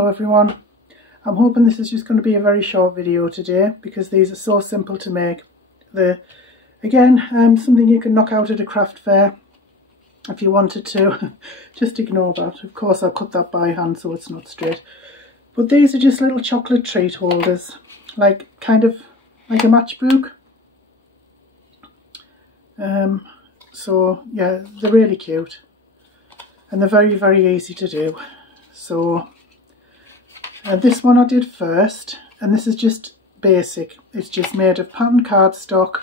Hello everyone, I'm hoping this is just going to be a very short video today because these are so simple to make. Again, something you can knock out at a craft fair if you wanted to. Just ignore that. Of course I'll cut that by hand so it's not straight. But these are just little chocolate treat holders, kind of like a matchbook. So yeah, they're really cute and they're very, very easy to do. So this one I did first, and this is just basic. It's just made of pattern cardstock.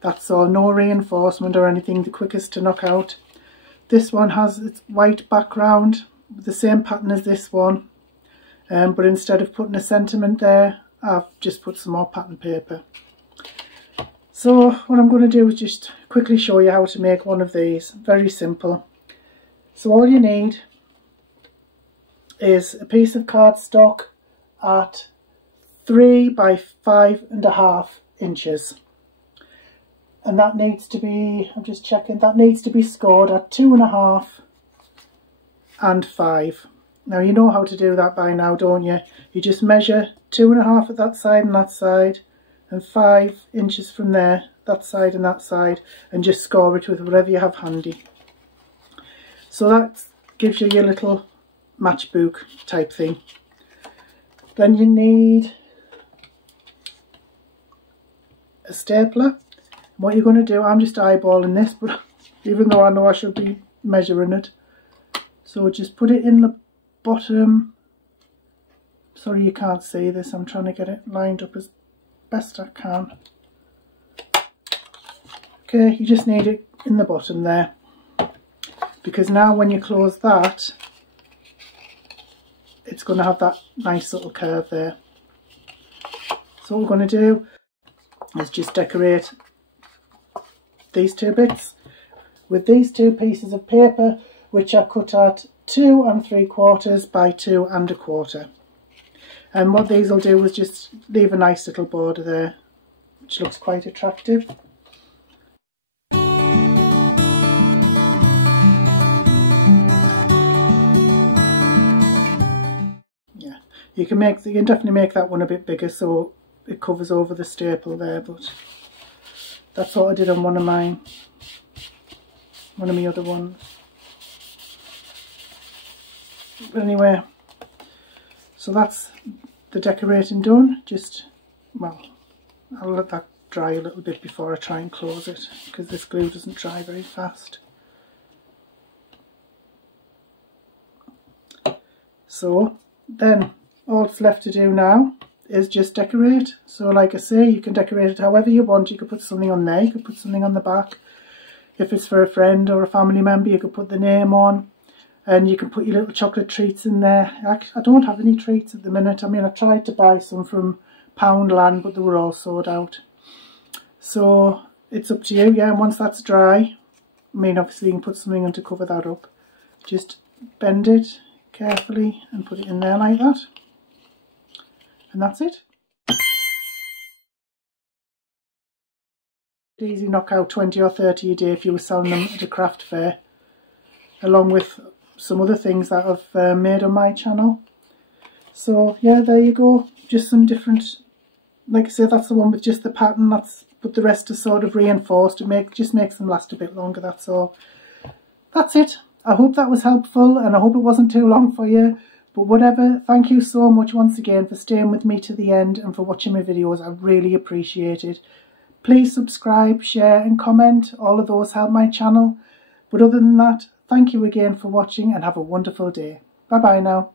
That's all, no reinforcement or anything, the quickest to knock out. This one has its white background with the same pattern as this one, but instead of putting a sentiment there, I've just put some more pattern paper. So what I'm going to do is just quickly show you how to make one of these. Very simple. So all you need is a piece of cardstock at 3 by 5.5 inches. And that needs to be, I'm just checking, that needs to be scored at 2.5 and 5. Now you know how to do that by now, don't you? You just measure 2.5 at that side and that side, and 5 inches from there, that side and that side, and just score it with whatever you have handy. So that gives you your little matchbook type thing. Then you need a stapler. What you're going to do, I'm just eyeballing this, but even though I know I should be measuring it. So just put it in the bottom. Sorry you can't see this, I'm trying to get it lined up as best I can. Okay, you just need it in the bottom there, because now when you close that, it's going to have that nice little curve there. So what we're going to do is just decorate these two bits with these two pieces of paper, which are cut at 2 3/4 by 2 1/4. And what these will do is just leave a nice little border there, which looks quite attractive. You can definitely make that one a bit bigger so it covers over the staple there, but that's what I did on one of my other ones. But anyway, so that's the decorating done. Well, I'll let that dry a little bit before I try and close it, because this glue doesn't dry very fast. So then all it's left to do now is just decorate. So like I say, you can decorate it however you want. You could put something on there, you could put something on the back. If it's for a friend or a family member, you could put the name on, and you can put your little chocolate treats in there. I don't have any treats at the minute. I mean, I tried to buy some from Poundland, but they were all sold out. So it's up to you. Yeah, and once that's dry, I mean, obviously you can put something on to cover that up. Just bend it carefully and put it in there like that. And that's it. Easy knockout 20 or 30 a day if you were selling them at a craft fair, along with some other things that I've made on my channel. So yeah, there you go. Just some different, like I say, that's the one with just the pattern, but the rest is sort of reinforced. It just makes them last a bit longer, that's all. That's it. I hope that was helpful, and I hope it wasn't too long for you. But whatever, thank you so much once again for staying with me to the end and for watching my videos. I really appreciate it. Please subscribe, share and comment. All of those help my channel. But other than that, thank you again for watching and have a wonderful day. Bye bye now.